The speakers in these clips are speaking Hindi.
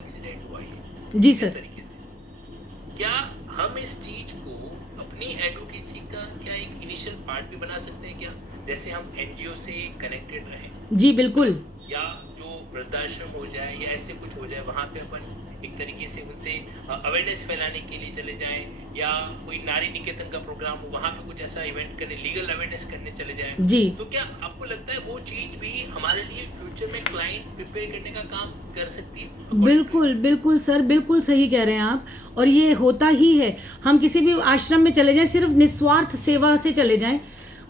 एक्सीडेंट हुआ जी ये इस सर। तरीके से। क्या हम इस चीज को अपनी एडवोकेसी का क्या एक इनिशियल पार्ट भी बना सकते हैं क्या? जैसे हम एनजीओ से कनेक्टेड रहें, जी है ना? बिल्कुल। या जो वृद्धाश्रम हो जाए या ऐसे कुछ हो जाए, वहां पे अपन एक तरीके से उनसे अवेयरनेस फैलाने के लिए चले जाएं, या कोई नारी निकेतन का प्रोग्राम हो वहां पे कुछ ऐसा इवेंट करने, लीगल अवेयरनेस करने चले जाएं। जी तो क्या आपको लगता है वो चीज भी हमारे लिए फ्यूचर में क्लाइंट प्रिपेयर करने का काम कर सकती है अकॉर्डिंग टू बिल्कुल बिल्कुल सर, बिल्कुल सही कह रहे हैं आप। और ये होता ही है। हम किसी भी आश्रम में चले जाएं, सिर्फ निस्वार्थ सेवा से चले जाएं,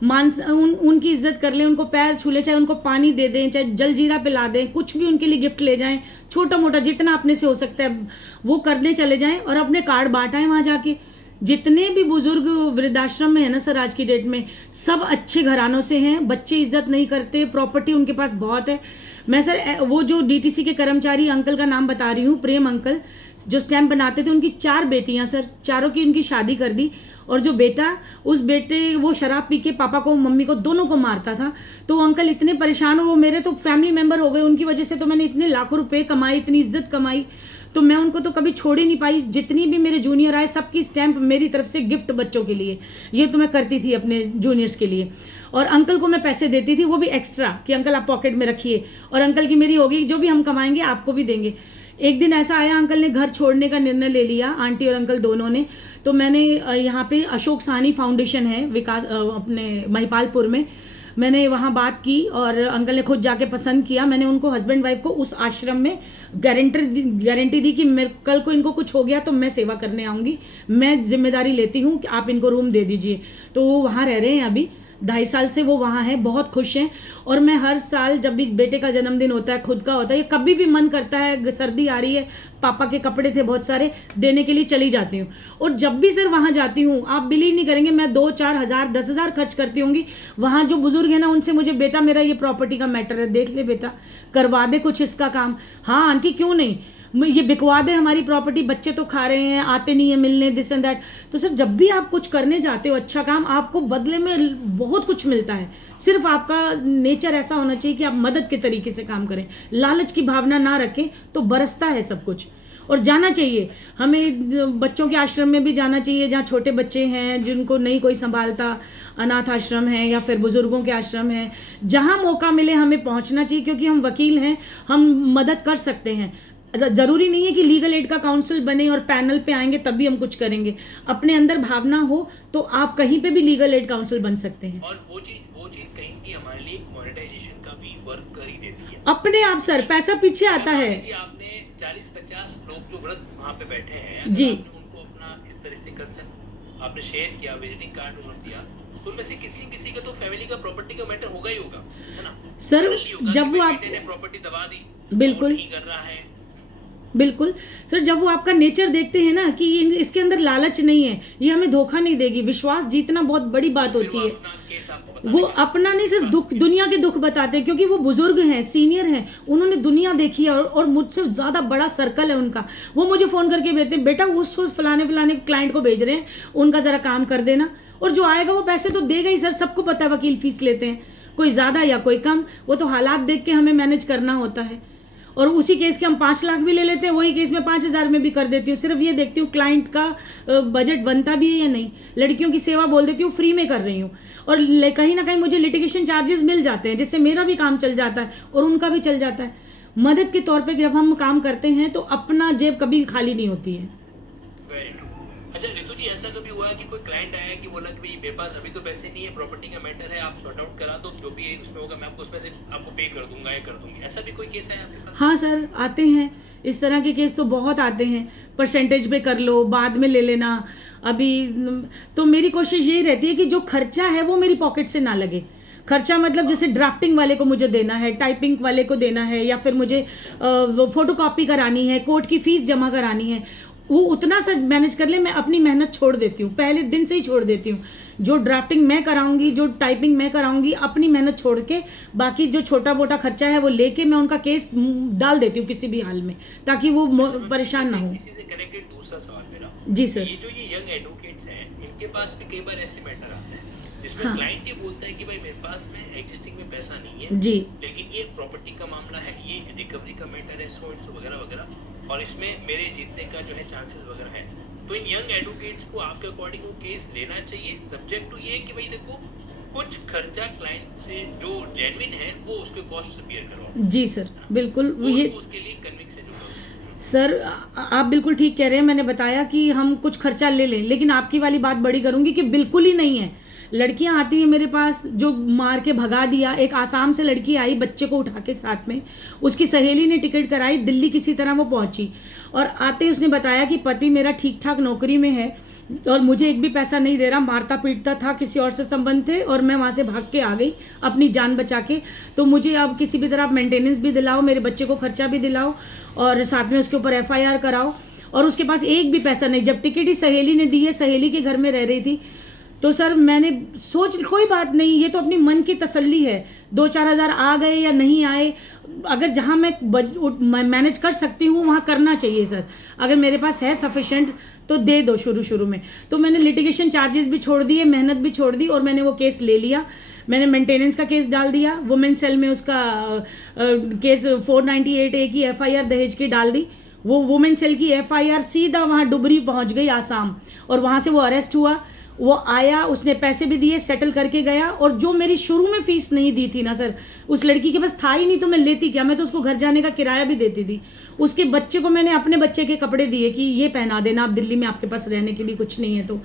उनकी इज्जत कर लें, उनको पैर छू लें, चाहे उनको पानी दे दें, चाहे जलजीरा पिला दें, कुछ भी उनके लिए गिफ्ट ले जाएं, छोटा मोटा जितना अपने से हो सकता है वो करने चले जाएं, और अपने कार्ड बांटाएं वहां जाके। जितने भी बुजुर्ग वृद्धाश्रम में है ना सर, आज की डेट में सब अच्छे घरानों से हैं, बच्चे इज्जत नहीं करते, प्रॉपर्टी उनके पास बहुत है। मैं सर वो जो डीटीसी के कर्मचारी अंकल का नाम बता रही हूँ, प्रेम अंकल, जो स्टैम्प बनाते थे, उनकी 4 बेटियां सर, चारों की उनकी शादी कर दी। और जो बेटा, उस बेटे वो शराब पी के पापा को मम्मी को दोनों को मारता था। तो वो अंकल इतने परेशान, और वो मेरे तो फैमिली मेंबर हो गए, उनकी वजह से तो मैंने इतने लाखों रुपए कमाए, इतनी इज्जत कमाई। तो मैं उनको तो कभी छोड़ ही नहीं पाई। जितनी भी मेरे जूनियर आए, सबकी स्टैंप मेरी तरफ से गिफ्ट बच्चों के लिए, ये तो मैं करती थी अपने जूनियर्स के लिए। और अंकल को मैं पैसे देती थी, वो भी एक्स्ट्रा, कि अंकल आप पॉकेट में रखिए, और अंकल की मेरी होगी, जो भी हम कमाएंगे आपको भी देंगे। एक दिन ऐसा आया, अंकल ने घर छोड़ने का निर्णय ले लिया, आंटी और अंकल दोनों ने। तो मैंने यहाँ पे अशोक साहनी फाउंडेशन है विकास, अपने महिपालपुर में, मैंने वहाँ बात की, और अंकल ने खुद जाके पसंद किया। मैंने उनको, हस्बैंड वाइफ को, उस आश्रम में गारंटी दी कि मेरे कल को इनको कुछ हो गया तो मैं सेवा करने आऊँगी, मैं जिम्मेदारी लेती हूँ कि आप इनको रूम दे दीजिए। तो वो वहाँ रह रहे हैं अभी, 2.5 साल से वो वहाँ हैं, बहुत खुश हैं। और मैं हर साल जब भी बेटे का जन्मदिन होता है, खुद का होता है, या कभी भी मन करता है, सर्दी आ रही है, पापा के कपड़े थे बहुत सारे देने के लिए, चली जाती हूँ। और जब भी सर वहाँ जाती हूँ, आप बिलीव नहीं करेंगे, मैं 2-4 हज़ार 10,000 खर्च करती होंगी। वहाँ जो बुजुर्ग है ना, उनसे मुझे, बेटा मेरा ये प्रॉपर्टी का मैटर है, देख ले बेटा, करवा दे कुछ इसका काम। हाँ आंटी क्यों नहीं, ये बिकवा दे हमारी प्रॉपर्टी, बच्चे तो खा रहे हैं, आते नहीं है मिलने, दिस एंड दैट। तो सर जब भी आप कुछ करने जाते हो अच्छा काम, आपको बदले में बहुत कुछ मिलता है। सिर्फ आपका नेचर ऐसा होना चाहिए कि आप मदद के तरीके से काम करें, लालच की भावना ना रखें, तो बरसता है सब कुछ। और जाना चाहिए हमें, बच्चों के आश्रम में भी जाना चाहिए, जहाँ छोटे बच्चे हैं जिनको नहीं कोई संभालता, अनाथ आश्रम है या फिर बुजुर्गों के आश्रम है, जहाँ मौका मिले हमें पहुँचना चाहिए, क्योंकि हम वकील हैं, हम मदद कर सकते हैं। जरूरी नहीं है कि लीगल एड का काउंसिल बने और पैनल पे आएंगे तभी हम कुछ करेंगे। अपने अंदर भावना हो तो आप कहीं पे भी लीगल एड काउंसिल बन सकते हैं। और वो चीज कहीं की हमारे लिए मोनेटाइजेशन का भी वर्क कर ही देती है अपने आप सर, पैसा पीछे आता है। जी आपने 40-50 लोग जो व्रत वहाँ पे बैठे हैं, अगर जी आपने उनको अपना इस तरह से कंसर्न आपने शेयर किया, विजिटिंग कार्ड उन्होंने दिया, तो उनमें से किसी किसी का तो फैमिली का प्रॉपर्टी का मैटर होगा ही होगा, है ना? सर सडनली होगा जब कि वो बेटे ने प्रॉपर्टी दबा दी, बिल्कुल नहीं कर रहा है। बिल्कुल सर, जब वो आपका नेचर देखते हैं ना कि इसके अंदर लालच नहीं है, ये हमें धोखा नहीं देगी, विश्वास जीतना बहुत बड़ी बात होती है। वो अपना नहीं, सिर्फ दुख, दुनिया के दुख बताते हैं, क्योंकि वो बुजुर्ग हैं, सीनियर हैं, उन्होंने दुनिया देखी है, और मुझसे ज़्यादा बड़ा सर्कल है उनका। वो मुझे फ़ोन करके भेजते हैं, बेटा उस फलाने फलाने क्लाइंट को भेज रहे हैं, उनका ज़रा काम कर देना। और जो आएगा वो पैसे तो देगा ही सर, सबको पता है वकील फीस लेते हैं, कोई ज़्यादा या कोई कम, वो तो हालात देख के हमें मैनेज करना होता है। और उसी केस के हम 5 लाख भी ले लेते हैं, वही केस में 5,000 में भी कर देती हूँ। सिर्फ ये देखती हूँ क्लाइंट का बजट बनता भी है या नहीं। लड़कियों की सेवा बोल देती हूँ फ्री में कर रही हूँ, और कहीं ना कहीं मुझे लिटिगेशन चार्जेस मिल जाते हैं, जिससे मेरा भी काम चल जाता है और उनका भी चल जाता है। मदद के तौर पर जब हम काम करते हैं तो अपना जेब कभी खाली नहीं होती है। अच्छा रितु जी, ऐसा कभी हुआ कि कोई क्लाइंट आया कि बोला कि भाई मेरे पास अभी तो पैसे नहीं है, प्रॉपर्टी का मैटर है, आप सॉर्ट आउट करा दो, जो भी है उसमें होगा मैं आपको उसमें से आपको पे कर दूंगा या कर दूंगी, ऐसा भी कोई केस है आपके पास? हाँ सर, आते हैं, इस तरह के केस तो बहुत आते हैं। परसेंटेज पे कर लो, बाद में ले लेना। अभी तो मेरी कोशिश यही रहती है कि जो खर्चा है वो मेरी पॉकेट से ना लगे। खर्चा मतलब जैसे ड्राफ्टिंग वाले को मुझे देना है, टाइपिंग वाले को देना है, या फिर मुझे फोटोकॉपी करानी है, कोर्ट की फीस जमा करानी है, वो उतना सा मैनेज कर ले। मैं अपनी मेहनत छोड़ देती हूँ, पहले दिन से ही छोड़ देती हूँ। जो ड्राफ्टिंग मैं कराऊंगी, जो टाइपिंग मैं कराऊंगी, अपनी मेहनत छोड़ के, बाकी जो छोटा मोटा खर्चा है वो लेके मैं उनका केस डाल देती हूँ किसी भी हाल में, ताकि वो परेशान ना हो। इसी से कनेक्टेड दूसरा सवाल मेरा, जी सर। ये जो ये यंग एडवोकेट्स हैं, इनके पास भी कई बार ऐसे मैटर आते हैं जिसमें हाँ। क्लाइंट ये बोलता है कि भाई मेरे पास में एग्जिस्टिंग में पैसा नहीं है जी, लेकिन ये प्रॉपर्टी का मामला है, ये रिकवरी का मैटर है, सो एंड सो वगैरह वगैरह, और इसमें मेरे जीतने का जो है चांसेस वगैरह है, तो इन यंग एडवोकेट्स को आपके अकॉर्डिंग वो केस लेना चाहिए, सब्जेक्ट टू ये कि भाई देखो कुछ खर्चा क्लाइंट से जो जेन्युइन है वो उसके कॉस्ट से बियर करवाओ। जी सर, बिल्कुल ये उसके लिए कन्विक्स है जो सर आप बिल्कुल ठीक कह रहे हैं। मैंने बताया कि हम कुछ खर्चा ले लें, लेकिन आपकी वाली बात बड़ी करूंगी कि बिल्कुल ही नहीं है। लड़कियां आती हैं मेरे पास जो मार के भगा दिया। एक आसाम से लड़की आई बच्चे को उठा के साथ में, उसकी सहेली ने टिकट कराई, दिल्ली किसी तरह वो पहुंची और आते ही उसने बताया कि पति मेरा ठीक ठाक नौकरी में है और मुझे एक भी पैसा नहीं दे रहा, मारता पीटता था, किसी और से संबंध थे और मैं वहाँ से भाग के आ गई अपनी जान बचा के। तो मुझे अब किसी भी तरह आप मेंटेनेंस भी दिलाओ, मेरे बच्चे को खर्चा भी दिलाओ और साथ में उसके ऊपर FIR कराओ। और उसके पास एक भी पैसा नहीं, जब टिकट ही सहेली ने दी है, सहेली के घर में रह रही थी। तो सर मैंने सोच कोई बात नहीं, ये तो अपनी मन की तसल्ली है, 2-4 हज़ार आ गए या नहीं आए, अगर जहाँ मैं मैनेज कर सकती हूँ वहाँ करना चाहिए सर। अगर मेरे पास है सफिशेंट तो दे दो शुरू में। तो मैंने लिटिगेशन चार्जेस भी छोड़ दिए, मेहनत भी छोड़ दी और मैंने वो केस ले लिया। मैंने मेंटेनेंस का केस डाल दिया, वुमेन सेल में उसका केस 498A की FIR दहेज की डाल दी। वो वुमेन सेल की FIR सीधा वहाँ डुबरी पहुँच गई आसाम और वहाँ से वो अरेस्ट हुआ। वो आया, उसने पैसे भी दिए, सेटल करके गया। और जो मेरी शुरू में फीस नहीं दी थी ना सर, उस लड़की के पास था ही नहीं तो मैं लेती क्या, मैं तो उसको घर जाने का किराया भी देती थी। उसके बच्चे को मैंने अपने बच्चे के कपड़े दिए कि ये पहना देना, आप दिल्ली में आपके पास रहने के लिए कुछ नहीं है तो,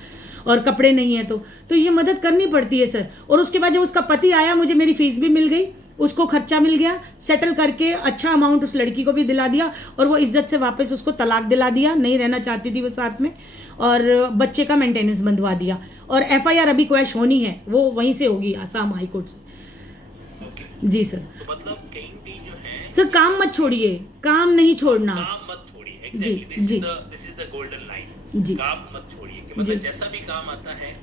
और कपड़े नहीं है तो ये मदद करनी पड़ती है सर। और उसके बाद जब उसका पति आया, मुझे मेरी फीस भी मिल गई, उसको खर्चा मिल गया, सेटल करके अच्छा अमाउंट उस लड़की को भी दिला दिया और वो इज्जत से वापस उसको तलाक दिला दिया, नहीं रहना चाहती थी वो साथ में, और बच्चे का मेंटेनेंस बंधवा दिया। और FIR अभी क्वैश होनी है, वो वहीं से होगी आसाम हाई कोर्ट से। जी सर। तो मतलब कहीं भी जो है सर काम मत छोड़िए, काम नहीं छोड़ना, काम मत छोड़िए। Exactly this is the golden line. जी, काम मत छोड़िए कि मतलब जैसा भी काम आता है,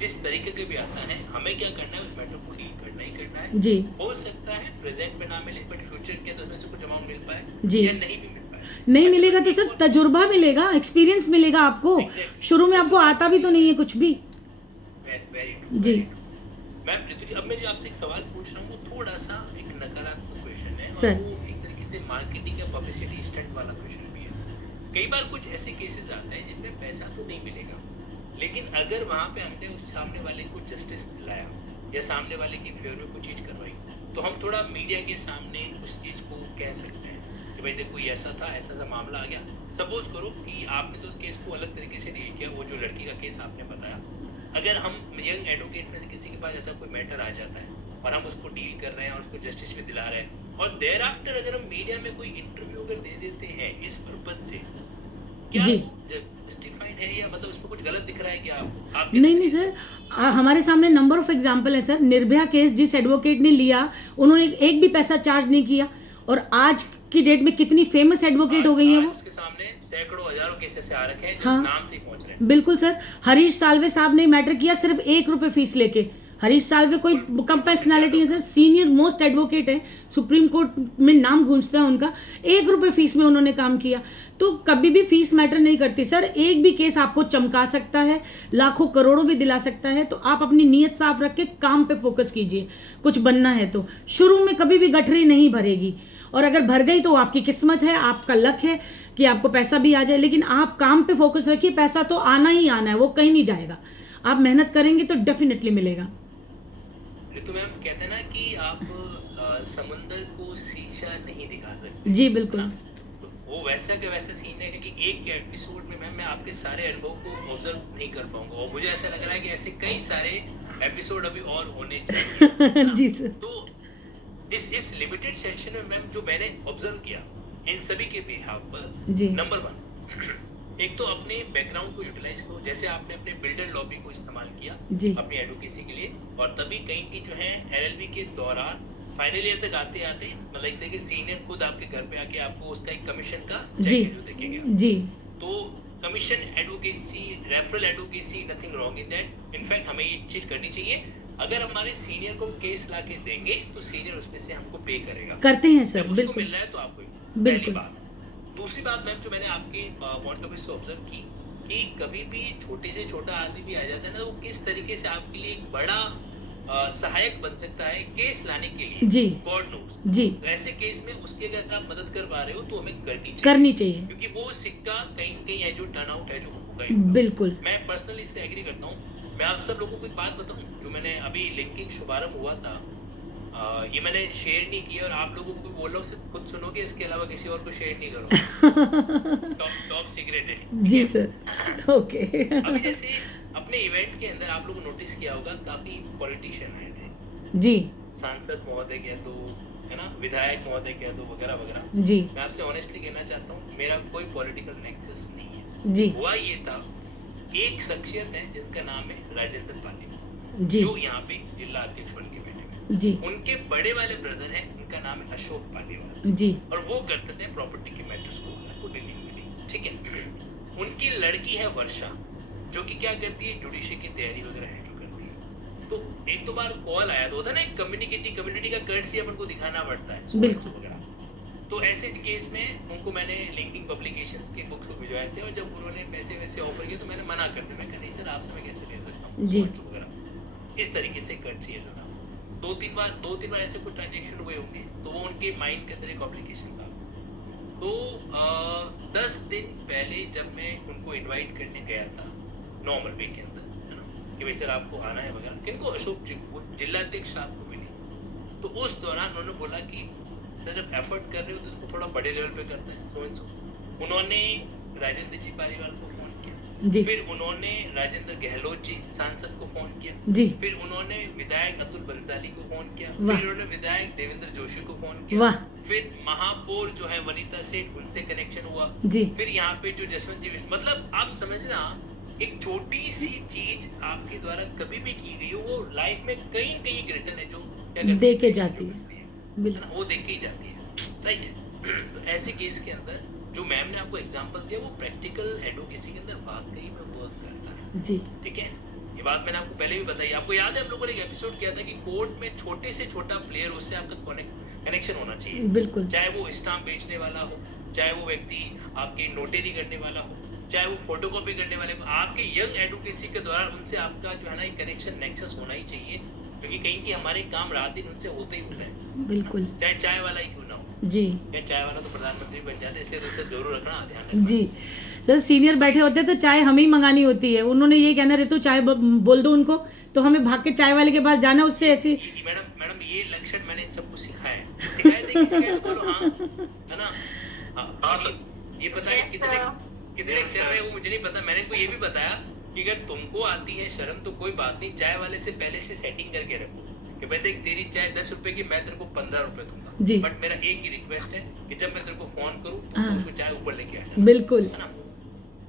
जिस तरीके के भी आता है, हमें क्या करना है, उस मैटर को डील करना ही करना है। जी, हो सकता है प्रेजेंट में ना मिले बट फ्यूचर के अंदर उसमें से कुछ अमाउंट मिल पाए जी, या नहीं भी मिल पाए। नहीं मिलेगा तो सर तजुर्बा मिलेगा, एक्सपीरियंस मिलेगा आपको। शुरू में आपको आता भी तो नहीं है कुछ भी। वेरी जी। मैम ऋतु जी, अब मैं जो आपसे एक सवाल पूछ रहा हूँ वो थोड़ा सा एक नकारात्मक क्वेश्चन है सर। और वो एक तरीके से मार्केटिंग या पब्लिसिटी स्टंट वाला क्वेश्चन भी है। कई बार कुछ ऐसे केसेस आते हैं जिनमें पैसा तो नहीं मिलेगा, लेकिन अगर वहाँ पे हमने उस सामने वाले को जस्टिस दिलाया या सामने वाले की फेवर में कोई चीज करवाई, तो हम थोड़ा मीडिया के सामने उस चीज को कह सकते हैं कि भाई देखो ये ऐसा था, ऐसा सा मामला आ गया। सपोज करो कि आपने तो उस केस को अलग तरीके से डील किया, वो जो लड़की का केस आपने बताया, अगर हम यंग एडवोकेट में से किसी के पास ऐसा कोई मैटर आ जाता है और हम उसको डील कर रहे हैं और उसको जस्टिस भी दिला रहे हैं और देयर आफ्टर अगर हम मीडिया में कोई इंटरव्यू अगर दे देते हैं इस पर्पस से, क्या जस्टिफाइड है या मतलब उसमें कुछ गलत दिख रहा है क्या आपको? नहीं सर, हमारे सामने नंबर ऑफ एग्जाम्पल है सर। निर्भया केस जिस एडवोकेट ने लिया, उन्होंने एक भी पैसा चार्ज नहीं किया और आज की डेट में कितनी फेमस एडवोकेट हो गई है वो। उसके सामने सैकड़ों हजारों केसेस आ रखे हैं, हाँ, नाम से ही पहुंच रहे हैं। बिल्कुल सर। हरीश साल्वे साहब ने मैटर किया सिर्फ 1 रुपए फीस लेके। हरीश साल्वे कोई कम पर्सनैलिटी है सर, सीनियर मोस्ट एडवोकेट है, सुप्रीम कोर्ट में नाम गूंजता है उनका। 1 रुपए फीस में उन्होंने काम किया। तो कभी भी फीस मैटर नहीं करती सर। एक भी केस आपको चमका सकता है, लाखों करोड़ों भी दिला सकता है। तो आप अपनी नीयत साफ रख के काम पे फोकस कीजिए। कुछ बनना है तो शुरू में कभी भी गठरी नहीं भरेगी, और अगर भर गई तो आपकी किस्मत है, आपका लक है कि आपको पैसा भी आ जाए। लेकिन आप काम पे फोकस रखिए, पैसा तो आना ही आना है, वो कहीं नहीं जाएगा। आप मेहनत करेंगे तो डेफिनेटली मिलेगा। तो मैम कहते हैं ना कि आप समुंदर को शीशा नहीं दिखा सकते। जी बिल्कुल। तो वो वैसा के वैसा सीन है कि एक एपिसोड में मैम मैं आपके सारे अनुभव को ऑब्जर्व नहीं कर पाऊंगा और मुझे ऐसा लग रहा है कि ऐसे कई सारे एपिसोड अभी और होने चाहिए। जी सर। तो इस लिमिटेड सेशन में मैम जो मैंने ऑब्जर्व किया इन सभी के बिहाफ पर, जी, नंबर 1 एक तो अपने बैकग्राउंड को यूटिलाइज करो, जैसे आपने अपने बिल्डर लॉबी को इस्तेमाल किया जी, अपनी एडवोकेसी के लिए, और तभी कहीं की जो है LLB के दौरान फाइनल ईयर तक आते आते मतलब एक तरह सीनियर खुद आपके घर पे आके आपको उसका एक कमीशन का जी, चेक जो देखेंगे। जी, तो commission advocacy, referral advocacy, nothing wrong in that. In fact हमें ये चीज करनी चाहिए। अगर हमारे सीनियर को केस ला के देंगे तो सीनियर उसमें से हमको पे करेगा। करते हैं सर, जब उसको बिल्कुल मिल रहा है तो आपको। पहली बिल्कुल। बात। दूसरी बात मैम जो मैंने आपके पॉइंट ऑफ व्यू से ऑब्जर्व की कि कभी भी छोटे से छोटा आदमी भी आ जाता है ना, वो किस तरीके से आपके लिए एक बड़ा सहायक बन सकता है केस लाने के लिए, जी गॉड नोस। जी तो ऐसे केस में उसकी अगर आप मदद कर पा रहे हो तो हमें करनी करनी चाहिए, चाहिए, क्योंकि वो सिक्का कहीं कहीं है जो टर्न आउट है जो होगा ही होगा। बिल्कुल। मैं पर्सनली इससे एग्री करता हूँ। मैं आप सब लोगों को एक बात बताऊं, जो मैंने अभी लिंकिंग शुभारंभ हुआ था, ये मैंने शेयर नहीं किया और आप लोगों को बोल रहा हूँ, सिर्फ खुद सुनोगे, इसके अलावा किसी और को शेयर नहीं करूँगा। टॉप टॉप सीक्रेट है, ठीक जी है। Sir, okay. अभी जैसे अपने इवेंट के अंदर आप लोगों ने नोटिस किया होगा, काफी पॉलिटिशियन आए थे, जी सांसद महोदय कह दो, है ना, विधायक महोदय कह दो, वगैरह वगैरह। जी मैं आपसे ऑनेस्टली कहना चाहता हूँ, मेरा कोई पॉलिटिकल नेक्सस नहीं है। जी हुआ ये था, एक शख्सियत है जिसका नाम है राजेंद्र पालीवाल, जी जो यहाँ पे जिला अध्यक्ष बन के बैठे हुए। जी उनके बड़े वाले ब्रदर हैं, उनका नाम है अशोक पालीवाल, जी और वो करते थे प्रॉपर्टी के मैटर्स को डीलिंग में, ठीक है। उनकी लड़की है वर्षा, जो कि क्या करती है, जुडिशरी की तैयारी वगैरह हैंडल करती है। तो एक दो बार कॉल आया तो होता है ना, एक कम्युनिटी का कर्टसी अपन को दिखाना पड़ता है, बिल्कुल। वगैरह। तो ऐसे केस में उनको मैंने लिंकिंग पब्लिकेशंस के बुक्स को भिजवाए थे, और जब उन्होंने पैसे वैसे ऑफर किए तो मैंने मना कर दिया। मैं कहा नहीं सर, आपसे मैं कैसे ले सकता हूँ, जी। वगैरह। इस तरीके से कर्टसी है जो ना, दो तीन बार ऐसे कुछ ट्रांजेक्शन हुए होंगे, तो वो उनके माइंड के अंदर एक ऑब्लिगेशन था। तो 10 दिन पहले जब मैं उनको इनवाइट करने गया था नॉर्मल वे के अंदर, है ना, कि भाई सर आपको आना है वगैरह, किनको, अशोक जी को, जिलाध्यक्ष साहब को मिले। तो उस दौरान उन्होंने बोला कि सर जब एफर्ट कर रहे हो तो इसको थोड़ा बड़े लेवल पे करते हैं, सो एंड सो। उन्होंने राजेंद्र जी पालीवाल को फोन किया, जी फिर उन्होंने राजेंद्र गहलोत जी सांसद को फोन किया, जी फिर उन्होंने विधायक अतुल बंसाली को फोन किया, वाह। फिर उन्होंने विधायक देवेंद्र जोशी को फोन किया, वाह फिर महापौर जो है वनीता सेठ, उनसे कनेक्शन हुआ, जी फिर यहाँ पे जो जसवंत जी मतलब आप समझना, एक छोटी सी चीज आपके द्वारा कभी भी की गई हो, वो लाइफ में कहीं कहीं रिटर्न है जो क्या करती दे के है, जाती जो है, करती है बिल्कुल। ना, वो देख के ही जाती है, राइट। तो ऐसे केस के अंदर जो मैम ने आपको एग्जांपल दिया, वो प्रैक्टिकल एडवोकेसी के अंदर वाकई में वर्क करता है, जी ठीक है। ये बात मैंने आपको पहले भी बताई। आपको याद है हम लोगों ने एक एपिसोड किया था कि कोर्ट में छोटे से छोटा प्लेयर, उससे आपका कनेक्शन होना चाहिए, बिल्कुल चाहे वो स्टाम्प बेचने वाला हो, चाहे वो व्यक्ति आपकी नोटरी करने वाला हो, चाहे वो फोटोकॉपी करने वाले हो। आपके यंग एडवोकेसी के दौरान उनसे आपका जो है ना एक कनेक्शन नेक्सस होना ही चाहिए, क्योंकि कहीं कि हमारे काम रात दिन उनसे होते ही होते हैं, बिल्कुल चाहे चाय वाला ही क्यों ना हो। जी या चाय वाला तो प्रधानमंत्री बन जाते, इसलिए तो उनसे जरूर रखना ध्यान रखना। जी सर, सीनियर बैठे होते हैं तो चाय हमें ही मंगानी होती है, उन्होंने ये कहना, ऋतु चाय बोल दो उनको, तो हमें भाग के चाय वाले के पास जाना, उससे ऐसी। मैडम ये लक्षण मैंने इन सबको सिखाया है, सिखाए थे किसी का तो बोलो हाँ, है ना। हाँ सर, ये पता है कितने अक्षर में, वो मुझे नहीं पता। मैंने इनको ये भी बताया कि अगर तुमको आती है शर्म तो कोई बात नहीं, चाय वाले से पहले से सेटिंग करके रखो कि भाई देख, तेरी चाय 10 रुपए की, मैं तेरे को 15 रुपए दूंगा, जी। बट मेरा एक ही रिक्वेस्ट है कि जब मैं तेरे को फोन करूँ हाँ। तो उसको चाय ऊपर लेके आ जा, बिल्कुल है ना।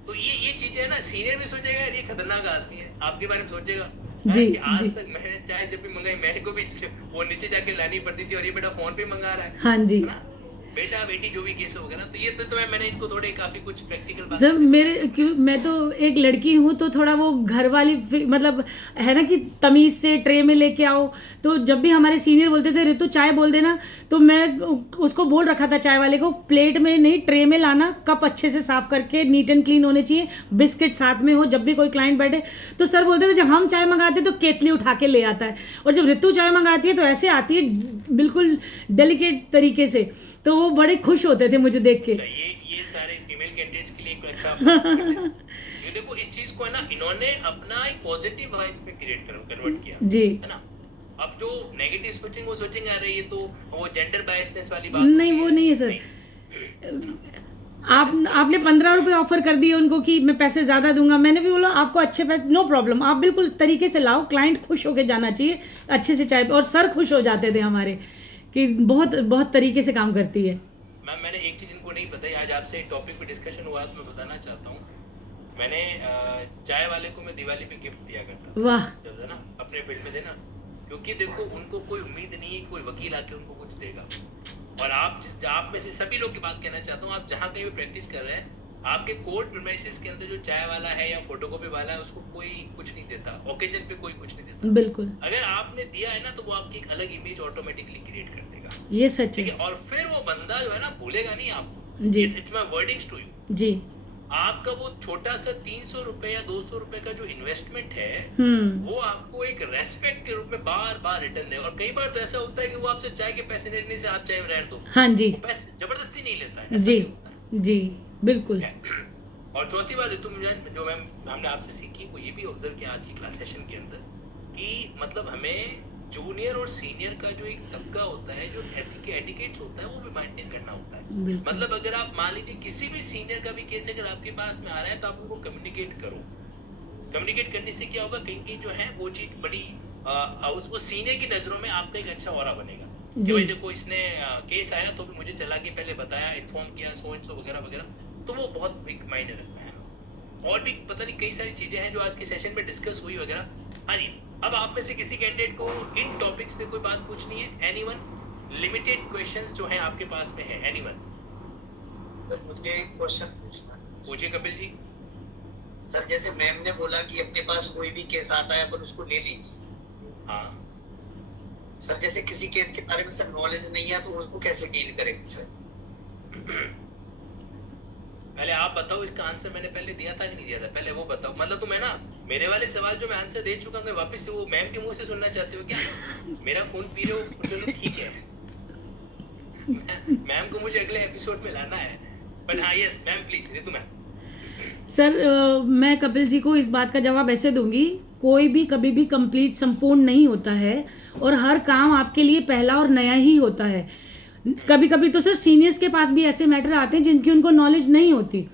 तो ये चीजें है ना, सीनियर भी सोचेगा यार ये खतरनाक आदमी है, आपके बारे में सोचेगा जी, कि आज जी। तक मैंने चाय जब भी मंगाई, मेरे को भी वो नीचे जाके लानी पड़ती थी, और ये बेटा फोन पे मंगा रहा है, हाँ जी है ना, बेटा बेटी जो भी केस होगा ना। तो ये तो मैंने इनको थोड़े काफी कुछ प्रैक्टिकल बात सर, मेरे क्यों, मैं तो एक लड़की हूँ तो थोड़ा वो घर वाली मतलब है ना कि तमीज से ट्रे में लेके आओ। तो जब भी हमारे सीनियर बोलते थे ऋतु चाय बोल देना, तो मैं उसको बोल रखा था चाय वाले को, प्लेट में नहीं ट्रे में लाना, कप अच्छे से साफ करके नीट एंड क्लीन होने चाहिए, बिस्किट साथ में हो। जब भी कोई क्लाइंट बैठे तो सर बोलते थे जब हम चाय मंगाते तो केतली उठा के ले आता है, और जब ऋतु चाय मंगाती है तो ऐसे आती है बिल्कुल डेलिकेट तरीके से, तो वो बड़े खुश होते थे मुझे देख के। ये सारे फीमेल कैंडिडेट्स के लिए एक अच्छा ये देखो, इस चीज को है ना, इन्होंने अपना एक पॉजिटिव वाइब में कन्वर्ट किया, जी है ना। अब जो नेगेटिव सोचिंग वो सोचिंग आ रही है, तो वो जेंडर बायसनेस वाली बात नहीं, वो नहीं है सर। आपने 15 रुपए ऑफर कर दिए उनको कि मैं पैसे ज्यादा दूंगा, मैंने भी बोला आपको अच्छे पैसे, नो प्रॉब्लम, आप बिल्कुल तरीके से लाओ, क्लाइंट खुश होके जाना चाहिए अच्छे से चाय। और सर खुश हो जाते थे हमारे कि बहुत बहुत तरीके से काम करती है। मैम मैंने एक चीज इनको नहीं बताई, आज आपसे एक टॉपिक पे डिस्कशन हुआ तो मैं बताना चाहता हूँ। मैंने चाय वाले को मैं दिवाली पे गिफ्ट दिया करता, वाह, जब है ना अपने बिल में देना, क्योंकि देखो उनको कोई उम्मीद नहीं है कोई वकील आके उनको कुछ देगा। और आप में से सभी लोग की बात कहना चाहता हूँ, आप जहाँ कहीं भी प्रैक्टिस कर रहे हैं, आपके कोर्ट प्रीमाइसेस के अंदर जो चाय वाला है या फोटोकॉपी वाला है, उसको कोई कुछ नहीं देता, ओकेजन पे कोई कुछ नहीं देता। बिल्कुल अगर आपने दिया है ना, तो वो आपकी एक अलग इमेज ऑटोमेटिकली क्रिएट कर देगा, ये सच ठीक है है। और फिर वो बंदा जो है ना भूलेगा नहीं आपको। जी it's my wordings to you. जी आपका वो छोटा सा 300 रुपए या 200 रुपए का जो इन्वेस्टमेंट है वो आपको एक रेस्पेक्ट के रूप में बार बार रिटर्न दे। और कई बार तो ऐसा होता है कि वो आपसे चाय के पैसे लेने से आप चाय रहने दो, हाँ जी, वो पैसे जबरदस्ती नहीं लेता है, ऐसा जी, भी होता है। जी, बिल्कुल। और चौथी बात तो मुझे जो मैम हमने आपसे सीखी वो ये भी ऑब्जर्व किया आज की क्लास सेशन के अंदर कि मतलब हमें जूनियर और सीनियर का जो एक तबका होता है, जो एटिकेट्स होता है, वो भी मेंटेन करना होता है। बिल्कुल। मतलब अगर आप मान लीजिए किसी भी सीनियर का भी केस अगर आपके पास में आ रहा है तो आप उनको कम्युनिकेट करो। कम्युनिकेट करने से क्या होगा, कहीं कहीं जो है वो चीज बड़ी उस सीनियर की नजरों में आपका एक अच्छा ऑरा बनेगा। जो देखो इसने केस आया तो भी मुझे चला के पहले बताया, इन्फॉर्म किया, सो एंड सो वगैरह वगैरह, तो वो बहुत एक मायने रखता है। और भी पता नहीं कई सारी चीजें हैं जो आज के सेशन में डिस्कस हुई वगैरह। हाँ जी, अब आप में से किसी कैंडिडेट को इन टॉपिक्स पे कोई बात पूछनी है? एनीवन? लिमिटेड क्वेश्चंस जो हैं आपके पास में है, एनीवन? तो मुझे एक क्वेश्चन पूछना है। पूछिए कपिल जी। सर जैसे मैम ने बोला कि अपने पास कोई भी केस आता है पर उसको ले लीजिए। हाँ सर जैसे किसी केस के बारे में सर नॉलेज नहीं है तो उसको कैसे डील करेंगे सर? पहले आप बताओ, इसका आंसर मैंने पहले दिया था कि नहीं दिया था? पहले वो बताओ। मतलब तुम है ना मेरे वाले सवाल जो मैं आंसर दे चुका हूँ वापस से वो मैम के मुंह से सुनना चाहते हो क्या? मेरा खून पी रहे हो, चलो ठीक है। मैम को मुझे अगले एपिसोड में लाना है। बट हाँ yes ma'am please, Ritu ma'am. Sir मैं कपिल जी को इस बात का जवाब ऐसे दूंगी, कोई भी कभी भी कंप्लीट संपूर्ण नहीं होता है और हर काम आपके लिए पहला और नया ही होता है। कभी कभी तो सर सीनियर्स के पास भी ऐसे मैटर आते हैं जिनकी उनको नॉलेज नहीं होती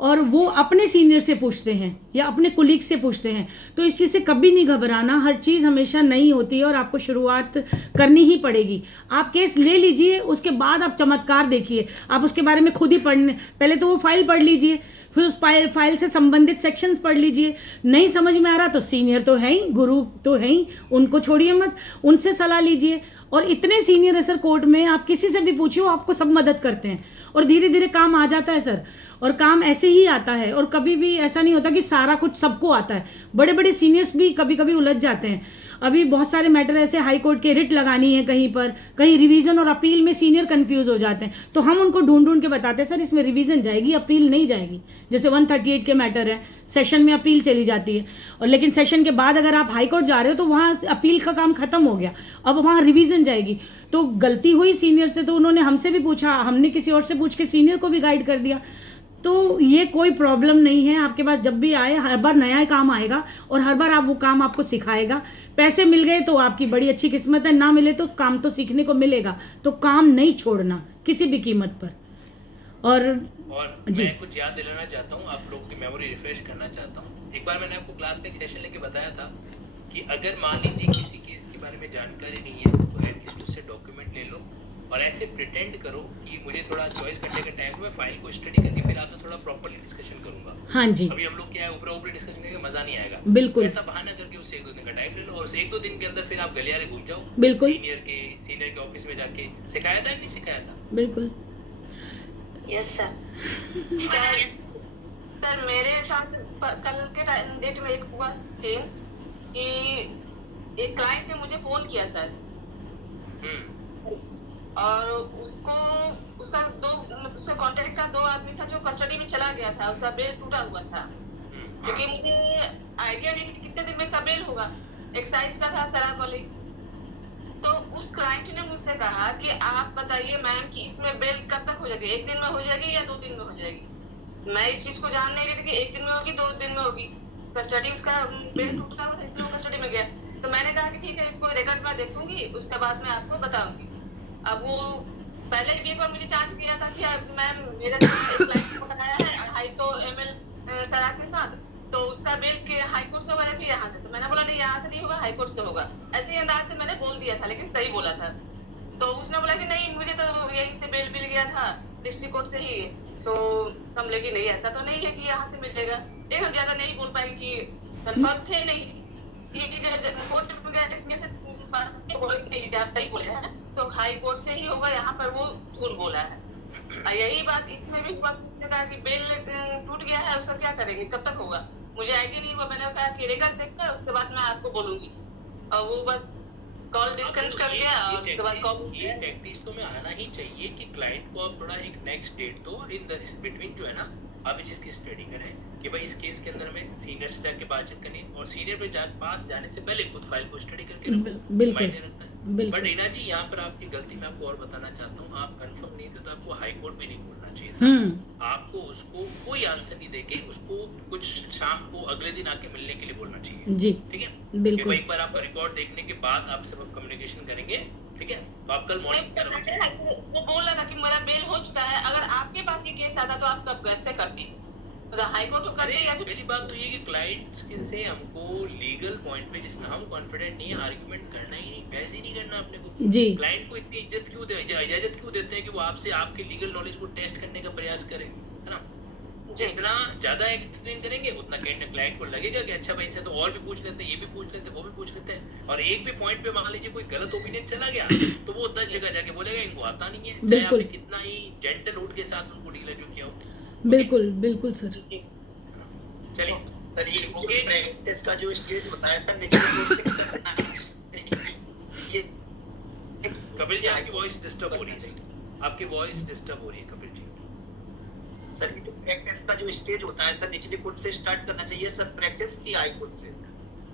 और वो अपने सीनियर से पूछते हैं या अपने कुलीग से पूछते हैं। तो इस चीज़ से कभी नहीं घबराना, हर चीज़ हमेशा नई होती है और आपको शुरुआत करनी ही पड़ेगी। आप केस ले लीजिए, उसके बाद आप चमत्कार देखिए। आप उसके बारे में खुद ही पहले तो वो फाइल पढ़ लीजिए, फिर उस फाइल से संबंधित सेक्शंस पढ़ लीजिए। नहीं समझ में आ रहा तो सीनियर तो है ही, गुरु तो है ही, उनको छोड़िए मत, उनसे सलाह लीजिए। और इतने सीनियर है सर कोर्ट में, आप किसी से भी पूछिए, वो आपको सब मदद करते हैं और धीरे धीरे काम आ जाता है सर। और काम ऐसे ही आता है और कभी भी ऐसा नहीं होता कि सारा कुछ सबको आता है। बड़े बड़े सीनियर्स भी कभी कभी उलझ जाते हैं। अभी बहुत सारे मैटर ऐसे हाई कोर्ट के रिट लगानी है कहीं पर, कहीं रिवीजन और अपील में सीनियर कंफ्यूज हो जाते हैं, तो हम उनको ढूंढ ढूंढ के बताते हैं सर इसमें रिवीजन जाएगी, अपील नहीं जाएगी। जैसे 138 के मैटर है, सेशन में अपील चली जाती है और लेकिन सेशन के बाद अगर आप हाई कोर्ट जा रहे हो तो वहाँ अपील का काम खत्म हो गया, अब वहाँ रिवीजन जाएगी। तो गलती हुई सीनियर से तो उन्होंने हमसे भी पूछा, हमने किसी और से पूछ के सीनियर को भी गाइड कर दिया। तो ये कोई प्रॉब्लम नहीं है, आपके पास जब भी आए हर बार नया काम आएगा और हर बार आप वो काम आपको सिखाएगा। पैसे मिल गए तो आपकी बड़ी अच्छी किस्मत है, ना मिले तो काम तो सीखने को मिलेगा। तो काम नहीं छोड़ना किसी भी कीमत पर। और मैं कुछ याद दिलाना चाहता हूँ, आप लोगों की मेमोरी रिफ्रेश करना चाहता हूँ। एक बार मैंने आपको क्लास में एक सेशन लेके बताया था कि अगर मान लीजिए किसी केस के बारे में जानकारी नहीं है तो एटलीस्ट उससे डॉक्यूमेंट ले लो और ऐसे प्रिटेंड करो कि मुझे थोड़ा चॉइस करने का टाइम है, फाइल को स्टडी करके फिर आपसे थोड़ा प्रॉपर्ली डिस्कशन करूंगा। हाँ जी, अभी हम लोग क्या है ऊपर ऊपर डिस्कशन करने में मजा नहीं आएगा। बिल्कुल ऐसा बहाना करके उससे 1-2 दिन का टाइम ले लो और उस 1-2 दिन के अंदर फिर आप गलियारे घूम जाओ। बिल्कुल सीनियर के ऑफिस में जाके सिखाया था कि नहीं सिखाया था? बिल्कुल। Yes sir. सर मेरे साथ कल के डेट में एक हुआ सीन कि एक क्लाइंट ने मुझे फोन किया सर, और उसका कॉन्ट्रैक्ट का 2 आदमी था जो कस्टडी में चला गया था, उसका बेल टूटा हुआ था। क्योंकि मुझे आइडिया नहीं कि कितने दिन में इसका बेल होगा, एक्साइज का था शराब वाली। तो उस क्लाइंट ने मुझसे कहा कि आप बताइए मैम कि इसमें बेल कब तक हो जाएगी, 1 दिन में हो जाएगी या 2 दिन में हो जाएगी। मैं इस चीज को जान नहीं रही थी कि 1 दिन में होगी 2 दिन में होगी। कस्टडी उसका बेल टूटा हुआ था इसलिए वो कस्टडी में गया। तो मैंने कहा कि ठीक है इसको रिकॉर्ड में देखूंगी, उसके बाद मैं आपको बताऊंगी। अब वो पहले भी एक बार मुझे चार्ज किया था कि मैम मेरे क्लाइंट को बताया है 250 ml शराब के साथ, तो उसका बिल के हाई कोर्ट से होगा या फिर यहाँ से। तो मैंने बोला नहीं यहाँ से नहीं होगा, हाई कोर्ट से होगा। ऐसे ही अंदाज से मैंने बोल दिया था, लेकिन सही बोला था। तो उसने बोला कि नहीं मुझे तो यहीं से बिल मिल गया था डिस्ट्रिक्ट कोर्ट से ही। सो हम लेकिन नहीं, ऐसा तो नहीं है कि यहाँ से मिलेगा। लेकिन हम ज्यादा नहीं बोल पाएंगे कि कन्फर्म थे नहीं ये कोर्ट में गया इसमें से आप सही बोले हैं, तो हाई कोर्ट से ही होगा, यहाँ पर वो झूठ बोला है। यही बात इसमें भी कहा कि बिल टूट गया है, उसका क्या करेंगे, कब तक होगा, मुझे आईडी नहीं हुआ। मैंने कहा कि रिकॉर्ड देखकर उसके बाद मैं आपको बोलूंगी। और वो बस कॉल डिस्कनेक्ट कर गया और उसके बाद कॉल ये टैक्टिक्स तो में आना ही चाहिए कि क्लाइंट को आप थोड़ा एक नेक्स्ट डेट दो और इन द बिटवीन जो है ना आप ये चीज़ की स्टडी करें कि भाई इस केस के अंदर में सीनियर से जाके बातचीत करनी है, और सीनियर पे पास जाने से पहले खुद फाइल को स्टडी करके रखो, बिल्कुल मायने रखता है। बट बिल्कुल रीना जी यहाँ पर आपकी गलती मैं आपको और बताना चाहता हूँ, आप कंफर्म नहीं थे तो आपको हाई कोर्ट भी नहीं बोलना चाहिए था। आपको उसको कोई आंसर नहीं देके उसको कुछ शाम को अगले दिन आके मिलने के लिए बोलना चाहिए, जी ठीक है? कि बिल्कुल भाई एक बार आपका रिकॉर्ड देखने के बाद आप सब कम्युनिकेशन करेंगे, ठीक है? तो आप कल मॉर्निंग करवाइए। वो बोल रहा था कि मेरा बेल हो चुका है, अगर आपके पास ये केस आता तो आप कब कैसे करते, मतलब हाई कोर्ट को करते या फिर पहली बात तो ये कि क्लाइंट्स से हमको लीगल पॉइंट पे जिसमें हम कॉन्फिडेंट नहीं है आर्गुमेंट करना ही नहीं, वैसे ही नहीं करना अपने को। जी क्लाइंट को इतनी इज्जत क्यों देते हैं कि वो आपसे आपके लीगल नॉलेज को टेस्ट करने का प्रयास करें, है ना? जितना ज्यादा एक्सप्लेन करेंगे उतना क्लाइंट को लगेगा कि अच्छा भाई इनसे तो और भी पूछ लेते हैं, ये भी पूछ लेते हैं, वो भी पूछ लेते हैं, और एक भी पॉइंट पे मान लीजिए कोई गलत ओपिनियन चला गया तो वो 10 जगह जाके बोलेगा इनको आता नहीं है, चाहे बिल्कुल। आपने कितना ही जेंटल मूड के साथ उनको डील जो किया हो। बिल्कुल बिल्कुल सर। चलिए सर ये ओके। प्रैक्टिस का जो स्टेज होता है सर निचले कोर्ट से करना ये कपिल जी आपकी वॉइस डिस्टर्ब हो रही है, आपकी वॉइस डिस्टर्ब हो रही है कपिल जी। सर ये प्रैक्टिस का जो स्टेज होता है सर निचले कोर्ट से स्टार्ट करना चाहिए सर प्रैक्टिस की हाई कोर्ट से?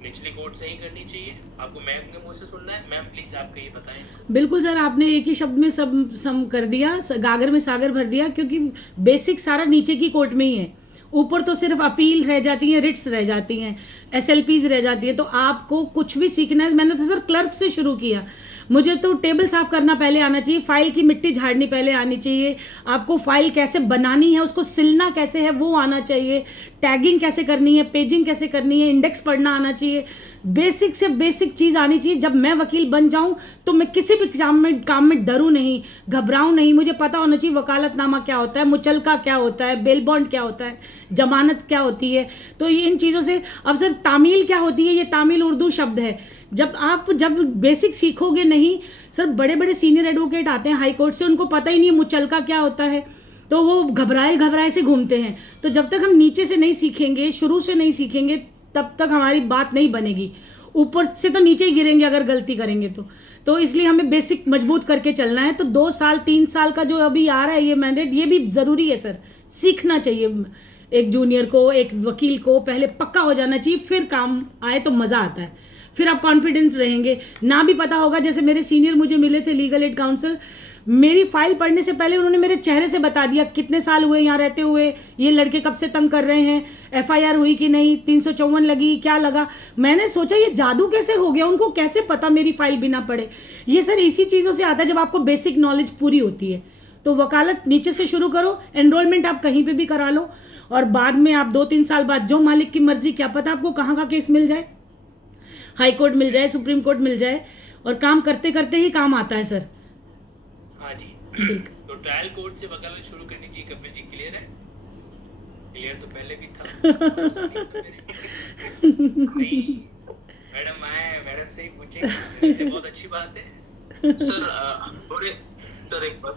निचली कोर्ट से ही करनी चाहिए, आपको मैम के मुंह से सुनना है। मैम प्लीज आपका ये बताएं। बिल्कुल सर, आपने एक ही शब्द में सब सम कर दिया, गागर में सागर भर दिया, क्योंकि बेसिक सारा नीचे की कोर्ट में ही है, ऊपर तो सिर्फ अपील रह जाती है, रिट्स रह जाती हैं, एसएलपीज रह जाती है। तो आपको कुछ भी सीखना है, मैंने तो सर क्लर्क से शुरू किया, मुझे तो टेबल साफ करना पहले आना चाहिए, फाइल की मिट्टी झाड़नी पहले आनी चाहिए, आपको फाइल कैसे बनानी है, उसको सिलना कैसे है वो आना चाहिए, टैगिंग कैसे करनी है, पेजिंग कैसे करनी है, इंडेक्स पढ़ना आना चाहिए, बेसिक से बेसिक चीज़ आनी चाहिए। जब मैं वकील बन जाऊं तो मैं किसी भी काम में डरूं नहीं, घबराऊं नहीं, मुझे पता होना चाहिए वकालतनामा क्या होता है, मुचलका क्या होता है, बेल बॉन्ड क्या होता है, जमानत क्या होती है। तो इन चीज़ों से, अब सर तामील क्या होती है, ये तामील उर्दू शब्द है, जब बेसिक सीखोगे नहीं सर, बड़े बड़े सीनियर एडवोकेट आते हैं हाई कोर्ट से, उनको पता ही नहीं मुचलका क्या होता है, तो वो घबराए से घूमते हैं। तो जब तक हम नीचे से नहीं सीखेंगे, शुरू से नहीं सीखेंगे, तब तक हमारी बात नहीं बनेगी, ऊपर से तो नीचे ही गिरेंगे अगर गलती करेंगे तो इसलिए हमें बेसिक मजबूत करके चलना है। तो 2 साल 3 साल का जो अभी आ रहा है ये मैंडेट, ये भी ज़रूरी है सर, सीखना चाहिए एक जूनियर को, एक वकील को पहले पक्का हो जाना चाहिए, फिर काम आए तो मज़ा आता है, फिर आप कॉन्फिडेंट रहेंगे। ना भी पता होगा, जैसे मेरे सीनियर मुझे मिले थे लीगल एड काउंसिल, मेरी फाइल पढ़ने से पहले उन्होंने मेरे चेहरे से बता दिया कितने साल हुए यहाँ रहते हुए, ये लड़के कब से तंग कर रहे हैं, एफआईआर हुई कि नहीं, 354 लगी, क्या लगा। मैंने सोचा ये जादू कैसे हो गया, उनको कैसे पता मेरी फाइल बिना पढ़े। ये सर इसी चीज़ों से आता है, जब आपको बेसिक नॉलेज पूरी होती है। तो वकालत नीचे से शुरू करो, एनरोलमेंट आप कहीं पर भी करा लो, और बाद में आप 2-3 साल बाद जो मालिक की मर्जी, क्या पता आपको कहाँ का केस मिल जाए, हाई कोर्ट मिल जाए, सुप्रीम कोर्ट मिल जाए, और काम करते करते ही काम आता है सर। हाँ जी, तो ट्रायल कोर्ट से वकालत शुरू करनी चाहिए। कपिल जी क्लियर है? क्लियर तो पहले भी था। मैडम से ही पूछेंगे, इससे बहुत अच्छी बात है। सर एक बात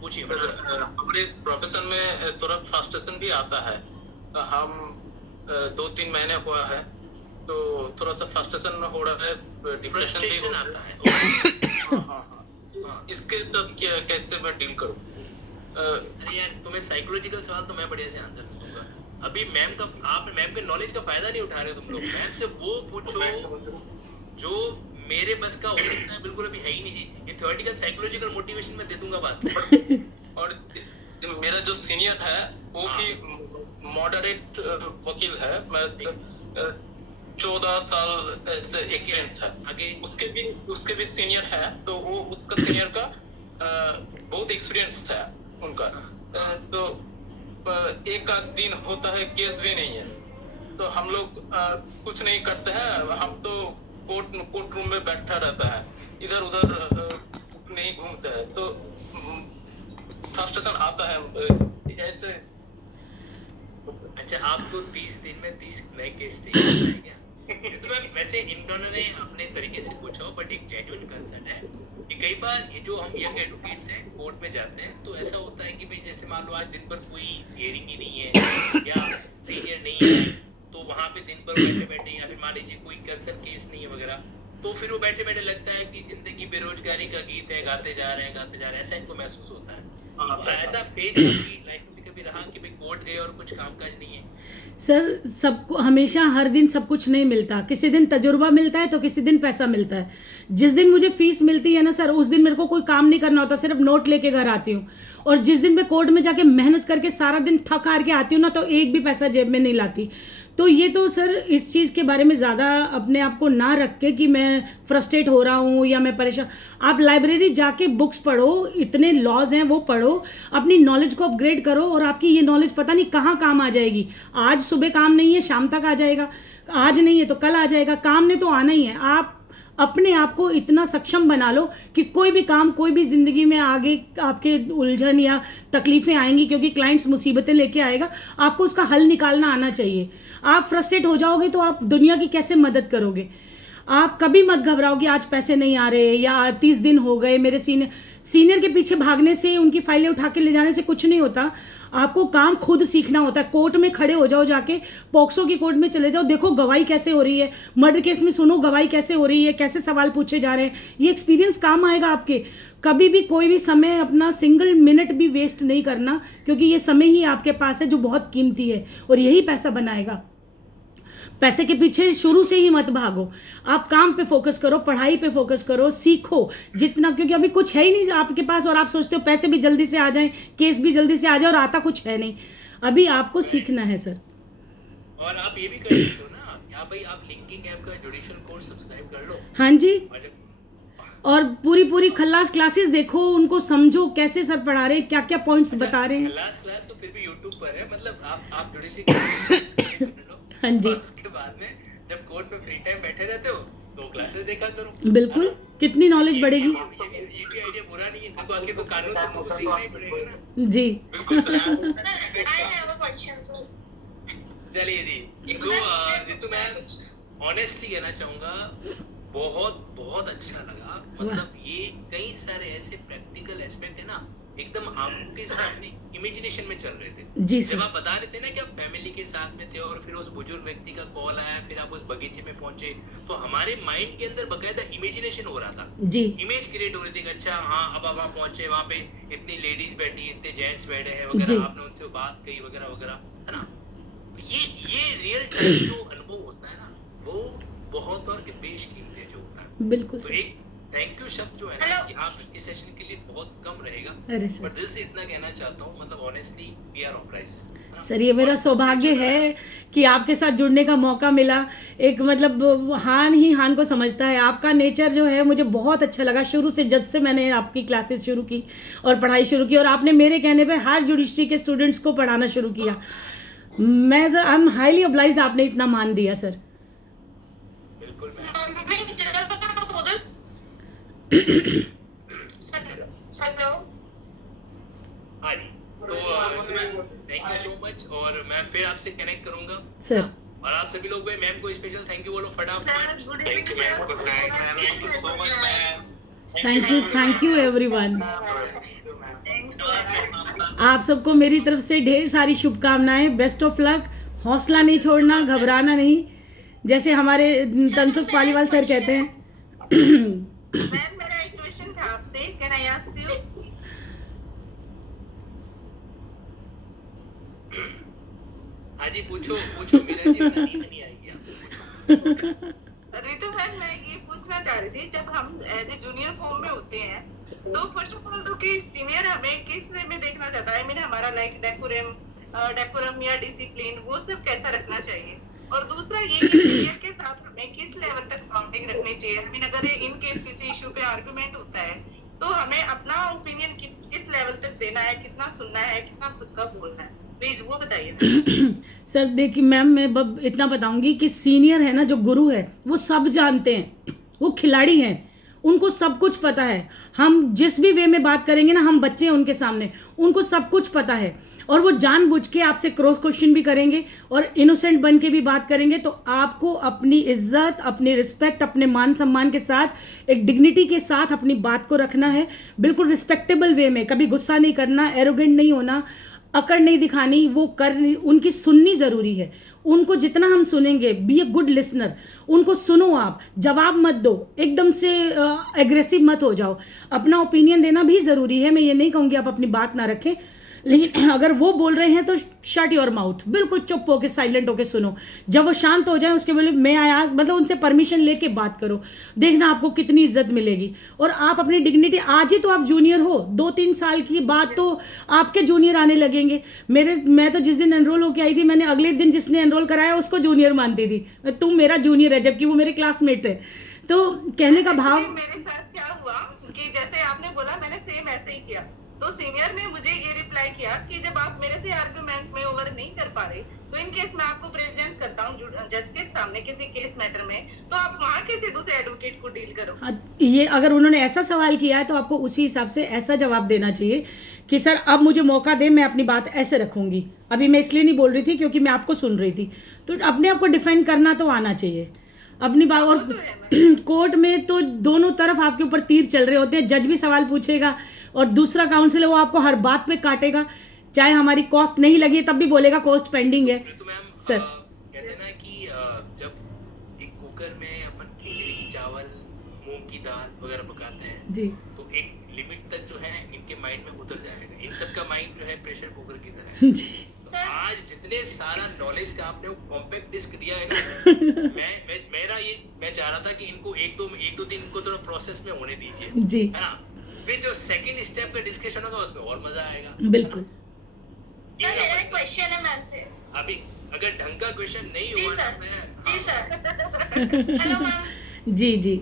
पूछिए। हमारे प्रोफेशन में थोड़ा फ्रस्ट्रेशन भी आता है, हम 2-3 महीने हुआ है तो थोड़ा सा फ्रस्ट्रेशन हो रहा है, डिप्रेशन भी आता है। हाँ, इसके साथ क्या कैसे मैं डील करूं? अरे यार, तुम्हें साइकोलॉजिकल सवाल तो मैं बढ़िया से आंसर दूंगा। अभी आप मैम के नॉलेज का फायदा नहीं उठा रहे तुम लोग। मैम से वो पूछो जो मेरे बस का हो सकता है, बिल्कुल अभी है ही नहीं। ये थ्योरेटिकल साइकोलॉजिकल मोटिवेशन मैं दे दूंगा बात। और मेरा जो सीनियर है वो भी मॉडरेट वकील है, मैं 14 साल से एक्सपीरियंस है। आगे उसके भी सीनियर है, तो वो उसका सीनियर का बहुत एक्सपीरियंस है उनका। तो एक आध दिन होता है, केस भी नहीं है, तो हम लोग कुछ नहीं करते हैं, हम तो कोर्ट रूम में बैठा रहता है, इधर उधर नहीं घूमते हैं, तो फ्रस्ट्रेशन आता है ऐसे। अच्छा, आपको 30 दिन में 30 नए केस चाहिए क्या? तो मैं वैसे इन्होंने ने अपने तरीके से पूछा, बट एक जेन्युइन कंसर्न है कि कई बार ये जो हम यंग एडवोकेट्स हैं कोर्ट में जाते हैं, तो ऐसा होता है कि भाई जैसे मान लो आज दिन भर कोई हियरिंग ही नहीं है या सीनियर नहीं है, तो वहाँ पे दिन भर बैठे बैठे, या फिर मान लीजिए कोई कंसर्न केस नहीं है वगैरह, तो फिर वो बैठे बैठे लगता है कि जिंदगी बेरोजगारी का गीत है, गाते जा रहे हैं, ऐसा इनको महसूस होता है। ऐसा फेज आपकी लाइफ में कभी रहा कि भाई कोर्ट गए और कुछ कामकाज नहीं है? सर सबको हमेशा हर दिन सब कुछ नहीं मिलता, किसी दिन तजुर्बा मिलता है तो किसी दिन पैसा मिलता है। जिस दिन मुझे फीस मिलती है ना सर, उस दिन मेरे को कोई काम नहीं करना होता, सिर्फ नोट लेके घर आती हूँ। और जिस दिन मैं कोर्ट में जाके मेहनत करके सारा दिन थक हार के आती हूँ ना, तो एक भी पैसा जेब में नहीं लाती। तो ये तो सर इस चीज़ के बारे में ज़्यादा अपने आप को ना रख के कि मैं फ्रस्ट्रेट हो रहा हूँ या मैं परेशान, आप लाइब्रेरी जाके बुक्स पढ़ो, इतने लॉज हैं वो पढ़ो, अपनी नॉलेज को अपग्रेड करो, और आपकी ये नॉलेज पता नहीं कहाँ काम आ जाएगी। आज सुबह काम नहीं है, शाम तक आ जाएगा, आज नहीं है तो कल आ जाएगा, काम ने तो आना ही है। आप अपने आप को इतना सक्षम बना लो कि कोई भी काम, कोई भी ज़िंदगी में आगे आपके उलझन या तकलीफ़ें आएंगी, क्योंकि क्लाइंट्स मुसीबतें लेके आएगा, आपको उसका हल निकालना आना चाहिए। आप फ्रस्ट्रेट हो जाओगे तो आप दुनिया की कैसे मदद करोगे? आप कभी मत घबराओ कि आज पैसे नहीं आ रहे या 30 दिन हो गए। मेरे सीनियर के पीछे भागने से, उनकी फाइलें उठा के ले जाने से कुछ नहीं होता। आपको काम खुद सीखना होता है। कोर्ट में खड़े हो जाओ, जाके पॉक्सो की कोर्ट में चले जाओ, देखो गवाही कैसे हो रही है, मर्डर केस में सुनो गवाही कैसे हो रही है, कैसे सवाल पूछे जा रहे हैं। ये एक्सपीरियंस काम आएगा आपके। कभी भी कोई भी समय अपना सिंगल मिनट भी वेस्ट नहीं करना, क्योंकि ये समय ही आपके पास है जो बहुत कीमती है, और यही पैसा बनाएगा। पैसे के पीछे शुरू से ही मत भागो, आप काम पे फोकस करो, पढ़ाई पे फोकस करो, सीखो जितना, क्योंकि अभी कुछ है ही नहीं आपके पास, और आप सोचते हो पैसे भी जल्दी से आ जाएं, केस भी जल्दी से आ जाए, और आता कुछ है नहीं। अभी आपको सीखना है सर। और आप ये भी कर सकते हो ना, क्या भाई आप लिंकिंग ऐप का जुडिशियल कोर्स सब्सक्राइब कर लो। हाँ जी, और पूरी खल्लास क्लासेस देखो, उनको समझो कैसे सर पढ़ा रहे हैं, क्या क्या पॉइंट्स बता रहे हैं। क्लास तो फिर भी यूट्यूब पर है, मतलब आप जुडिशियल हाँ जी, उसके बाद में जब कोर्ट में फ्री टाइम बैठे रहते हो तो क्लासेस देखा करो। बिल्कुल, कितनी नॉलेज बढ़ेगी। ये भी आइडिया बुरा नहीं है, तुमको आखिर तो कानून तो तुमको सीखना ही पड़ेगा ना। जी बिल्कुल sir. I have a question, sir. चलिए जी, तो रितु मैं ऑनेस्टली कहना चाहूंगा, बहुत अच्छा लगा। मतलब ये कई सारे ऐसे प्रैक्टिकल एस्पेक्ट है ना, एकदम आपके सामने इमेजिनेशन में चल रहे थे। जी जब सर, आप बता रहे थे ना कि आप फैमिली के साथ में थे और फिर उस बुजुर्ग व्यक्ति का कॉल आया, फिर आप उस बगीचे में पहुंचे, तो हमारे माइंड के अंदर बकायदा इमेजिनेशन हो रहा था, जी इमेज क्रिएट हो रही थी कि अच्छा हाँ अब आप वहाँ पहुंचे, वहाँ पे इतनी लेडीज बैठी, इतने जेंट्स बैठे हैं जी। वगैरह, आपने उनसे बात कही वगैरह वगैरह, है ना। ये रियल टाइम जो अनुभव होता है ना, वो बहुत और बेशकीमती है जो होता है। बिल्कुल तो सर। एक थैंक यू शब्द जो है ना, Hello. यहाँ पे इस सेशन के लिए बहुत कम रहेगा, अरे पर सर, दिल से इतना कहना चाहता हूँ, मतलब ऑनेस्टली वी आर ऑब्राइज। सर ये मेरा सौभाग्य है कि आपके साथ जुड़ने का मौका मिला। एक मतलब हान ही हान को समझता है। आपका नेचर जो है मुझे बहुत अच्छा लगा शुरू से, जब से मैंने आपकी क्लासेस शुरू की और पढ़ाई शुरू की, और आपने मेरे कहने पे हर जुडिशरी के स्टूडेंट्स को पढ़ाना शुरू किया। मैं आई एम हाईली ऑब्लाइज्ड, आपने इतना मान दिया सर। बिल्कुल मैं मम्मी चल उधर. हेलो। हाँ जी, तो थैंक यू सो मच, और मैं फिर आपसे कनेक्ट करूंगा सर और आप सभी लोग भाई मैम को स्पेशल थैंक यू बोलो फटाफट। Good Thank you, ma'am. Good night, ma'am. Thank you so much, ma'am. Thank you everyone. आप सबको मेरी तरफ से ढेर सारी शुभकामनाएं, बेस्ट ऑफ लक, हौसला नहीं छोड़ना, घबराना नहीं, जैसे हमारे तनसुख पालीवाल सर कहते हैं। मैम मेरा एक क्वेश्चन था आपसे, कैन आई आस्क यू? हाँ जी पूछो पूछो, मेरा जी नींद नहीं आएगी, आप पूछो। रितु मैम मैं ये पूछना चाह रही थी, जब हम एज ए जूनियर फॉर्म में होते हैं तो फर्स्ट ऑफ ऑल तो कि सीनियर हमें किस वे में देखना चाहता है, आई मीन हमारा लाइक डेकोरम या डिसिप्लिन वो सब कैसा रखना चाहिए, और दूसरा ये कि सीनियर के साथ हमें किस लेवल तक बाउंडिंग रखनी चाहिए। आई मीन अगर इन केस किसी इशू पे आर्गुमेंट होता है तो हमें अपना ओपिनियन किस लेवल तक देना है, कितना सुनना है, कितना खुद का बोलना है, प्लीज वो बताइए। सर देखिए मैम, मैं इतना बताऊंगी कि सीनियर है ना, जो गुरु है, वो सब जानते हैं, वो खिलाड़ी हैं, उनको सब कुछ पता है। हम जिस भी वे में बात करेंगे ना, हम बच्चे हैं उनके सामने, उनको सब कुछ पता है, और वो जानबूझ के आपसे क्रॉस क्वेश्चन भी करेंगे और इनोसेंट बन के भी बात करेंगे। तो आपको अपनी इज्जत, अपनी रिस्पेक्ट, अपने मान सम्मान के साथ, एक डिग्निटी के साथ अपनी बात को रखना है, बिल्कुल रिस्पेक्टेबल वे में, कभी गुस्सा नहीं करना, एरोगेंट नहीं होना, अकड़ नहीं दिखानी, वो उनकी सुननी ज़रूरी है। उनको जितना हम सुनेंगे, बी अ गुड लिसनर, उनको सुनो, आप जवाब मत दो, एकदम से एग्रेसिव मत हो जाओ, अपना ओपिनियन देना भी ज़रूरी है। मैं ये नहीं कहूँगी आप अपनी बात ना रखें, लेकिन अगर वो बोल रहे हैं तो शट योर माउथ, बिल्कुल चुप होके साइलेंट होके सुनो। जब वो शांत हो जाए उसके बोले मैं आया, मतलब उनसे परमिशन लेके बात करो, देखना आपको कितनी इज्जत मिलेगी। और आप अपनी डिग्निटी, आज ही तो आप जूनियर हो, 2-3 साल की बाद तो आपके जूनियर आने लगेंगे। मैं तो जिस दिन एनरोल होके आई थी, मैंने अगले दिन जिसने एनरोल कराया उसको जूनियर मानती थी, तुम मेरा जूनियर है, जबकि वो मेरे क्लासमेट है। तो कहने का भाव, मेरे साथ क्या हुआ कि जैसे आपने बोला मैंने सेम ऐसे ही किया, तो सीनियर ने मुझे ये रिप्लाई किया कि जब आप मेरे से आर्गुमेंट में ओवर नहीं कर पा रहे तो इन केस मैं आपको प्रेजेंट करता हूँ जज के सामने किसी केस मैटर में, तो आप वहाँ किसी दूसरे एडवोकेट को डील करो। ये अगर उन्होंने ऐसा सवाल किया है तो आपको उसी हिसाब से ऐसा जवाब देना चाहिए कि सर अब मुझे मौका दे, मैं अपनी बात ऐसे रखूंगी। अभी मैं इसलिए नहीं बोल रही थी क्योंकि मैं आपको सुन रही थी। तो अपने आप को डिफेंड करना तो आना चाहिए अपनी बात। और कोर्ट में तो दोनों तरफ आपके ऊपर तीर चल रहे होते हैं, जज भी सवाल पूछेगा और दूसरा काउंसिल है वो आपको हर बात पे काटेगा, चाहे हमारी कॉस्ट नहीं लगी तब भी बोलेगा कॉस्ट पेंडिंग है। तो मैम सर कहते हैं ना कि जब एक कुकर में अपन खिचड़ी, चावल, मूंग की दाल वगैरह पकाते हैं जी, तो एक लिमिट तक जो है इनके माइंड में उतर जाएगा। इन सबका माइंड जो है प्रेशर कुकर की तरह है। जी, तो आज जितने सारा नॉलेज का आपने वो कॉम्पैक्ट डिस्क दिया है ना, मैं चाह रहा था कि इनको एक दो दिन इनको थोड़ा प्रोसेस में होने दीजिए, जी, है ना। फिर जो सेकंड स्टेप का डिस्कशन होगा उसमें और मजा आएगा। बिल्कुल। सर मेरा एक क्वेश्चन है मैम से। अभी अगर ढंग का क्वेश्चन नहीं जी हुआ सर, ना, मैं जी सर। Hello ma'am. जी जी,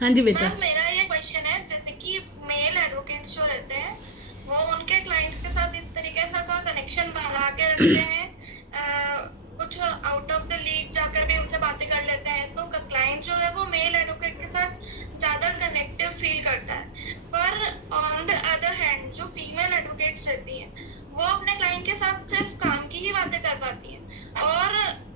हाँ जी बेटा। मैम मेरा ये क्वेश्चन है, जैसे कि मेल एडवोकेट्स जो रहते हैं वो उनके क्लाइंट्स के साथ इस तरीके से का कनेक्शन बना के रखते हैं, कुछ आउट ऑफ द लीग जाकर भी उनसे बातें कर लेते हैं, तो क्लाइंट जो है वो मेल एडवोकेट के साथ ज्यादा कनेक्टिव फील करता है। पर ऑन द अदर हैंड जो फीमेल एडवोकेट्स रहती हैं वो अपने क्लाइंट के साथ सिर्फ काम की ही बातें कर पाती हैं। और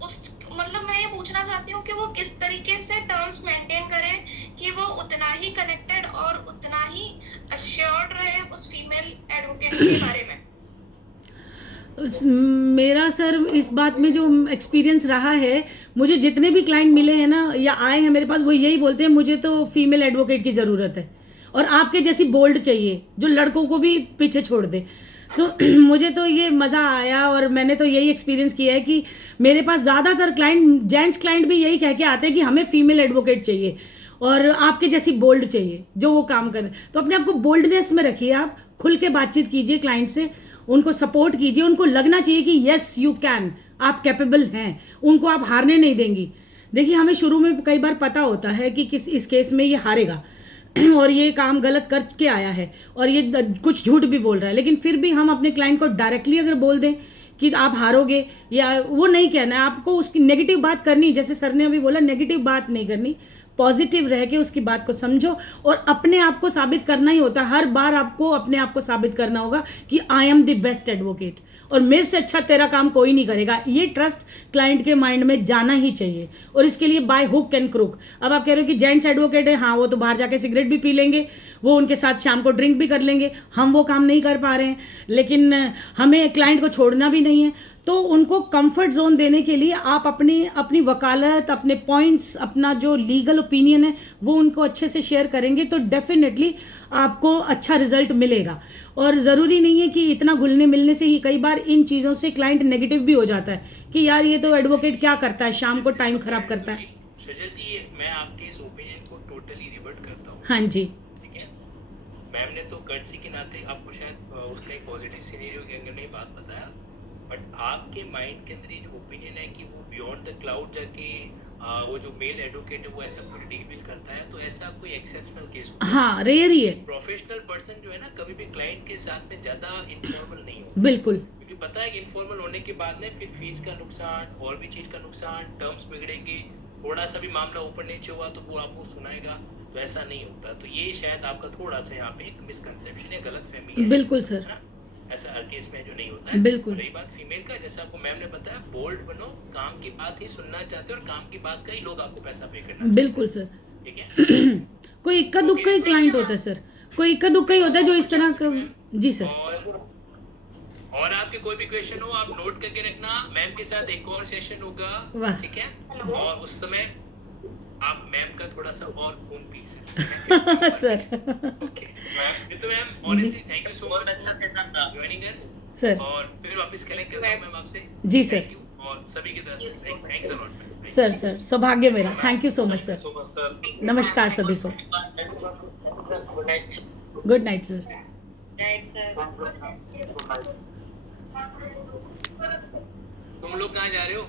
उस मतलब मैं ये पूछना चाहती हूँ कि वो किस तरीके से टर्म्स मेंटेन करे कि वो उतना ही कनेक्टेड और उतना ही अश्योर्ड रहे उस फीमेल एडवोकेट के बारे में। मेरा सर इस बात में जो एक्सपीरियंस रहा है, मुझे जितने भी क्लाइंट मिले हैं ना या आए हैं मेरे पास, वो यही बोलते हैं मुझे तो फीमेल एडवोकेट की ज़रूरत है और आपके जैसी बोल्ड चाहिए जो लड़कों को भी पीछे छोड़ दे। तो मुझे तो ये मज़ा आया और मैंने तो यही एक्सपीरियंस किया है कि मेरे पास ज़्यादातर क्लाइंट, जेंट्स क्लाइंट भी यही कह के आते हैं कि हमें फीमेल एडवोकेट चाहिए और आपके जैसी बोल्ड चाहिए जो वो काम करें। तो अपने आप को बोल्डनेस में रखिए, आप खुल के बातचीत कीजिए क्लाइंट से, उनको सपोर्ट कीजिए, उनको लगना चाहिए कि यस यू कैन, आप कैपेबल हैं, उनको आप हारने नहीं देंगी। देखिए हमें शुरू में कई बार पता होता है कि इस केस में ये हारेगा और ये काम गलत करके आया है और ये कुछ झूठ भी बोल रहा है, लेकिन फिर भी हम अपने क्लाइंट को डायरेक्टली अगर बोल दें कि आप हारोगे, या वो नहीं कहना है आपको, उसकी नेगेटिव बात करनी, जैसे सर ने अभी बोला नेगेटिव बात नहीं करनी, पॉजिटिव रह के उसकी बात को समझो और अपने आप को साबित करना ही होता है। हर बार आपको अपने आप को साबित करना होगा कि I am the best advocate और मेरे से अच्छा तेरा काम कोई नहीं करेगा। ये ट्रस्ट क्लाइंट के माइंड में जाना ही चाहिए और इसके लिए बाय हुक एंड क्रुक। अब आप कह रहे हो कि जेंट्स एडवोकेट है, हाँ वो तो बाहर जाके सिगरेट भी पी लेंगे, वो उनके साथ शाम को ड्रिंक भी कर लेंगे, हम वो काम नहीं कर पा रहे हैं, लेकिन हमें क्लाइंट को छोड़ना भी नहीं है। तो उनको कंफर्ट जोन देने के लिए आप अपनी वकालत, अपने पॉइंट्स, अपना जो लीगल ओपिनियन है वो उनको अच्छे से शेयर करेंगे तो डेफिनेटली आपको अच्छा रिजल्ट मिलेगा। और ज़रूरी नहीं है कि इतना घुलने मिलने से ही, कई बार इन चीज़ों से क्लाइंट नेगेटिव भी हो जाता है कि यार ये तो एडवोकेट क्या करता है, शाम को टाइम खराब करता है। सजल जी मैं आपके इस ओपिनियन को टोटली रिवर्ट करता हूँ। हाँ जी, ठीक है, मैम ने तो कर्टसी के नाते आपको शायद उसका एक पॉजिटिव सिनेरियो के अंदर में बात बताया, बट आपके माइंड के अंदर ये जो ओपिनियन है कि वो बियॉन्ड द क्लाउड जाके वो जो मेल एडवोकेट है वो ऐसा कोई डील करता है, तो ऐसा कोई एक्सेप्शनल केस होता है। हाँ रेयर ही है। प्रोफेशनल पर्सन जो है ना कभी भी क्लाइंट के साथ में ज्यादा इनफॉर्मल नहीं होता, बिल्कुल, क्योंकि पता है कि इनफॉर्मल होने के बाद में फिर फीस का नुकसान और भी चीज का नुकसान, टर्म्स बिगड़ेंगे, थोड़ा सा भी मामला ऊपर नीचे हुआ तो वो आपको सुनाएगा, तो ऐसा नहीं होता। तो ये शायद आपका थोड़ा सा यहाँ पे एक मिसकंसेप्शन है, गलतफहमी है। बिल्कुल सर, ऐसा हर केस में जो नहीं होता है। बिल्कुल। रही बात फीमेल का, जैसा आपको मैम ने बताया, बोल्ड बनो, काम की बात ही सुनना चाहते हो और काम की बात का ही लोग आपको पैसा पे करना, बिल्कुल सर। ठीक है। कोई इक्का दुक्का ही क्लाइंट होता है सर, कोई इक्का दुक्का ही होता है जो इस तरह का। जी सर। और आपके कोई भी क्वेश्चन हो आप नोट करके रखना, मैम के साथ एक और सेशन होगा, वाह। ठीक है। और उस समय आप मैम का थोड़ा सा और खून पी सकते हैं सर ओके तो ma'am honestly thank you so बहुत मच अच्छा सेशन था। ज्वाइनिंग अस सर और फिर वापस कनेक्ट करता हूँ मैम आपसे जी सर थैंक यू और सभी की तरफ से thanks a lot sir sir सौभाग्य मेरा thank you so much sir so much sir. नमस्कार सभी को good night. Good night sir तुम लोग कहाँ जा रहे हो